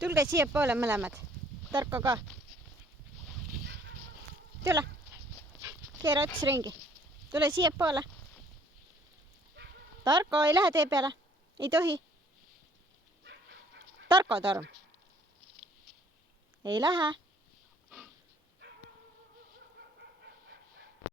Tulge siiapoole mõlemad. Tarko ka. Tule. Keera ots ringi. Tule siiapoole. Tarko, ei lähe tee peale. Ei tohi. Tarko Torm. Ei lähe.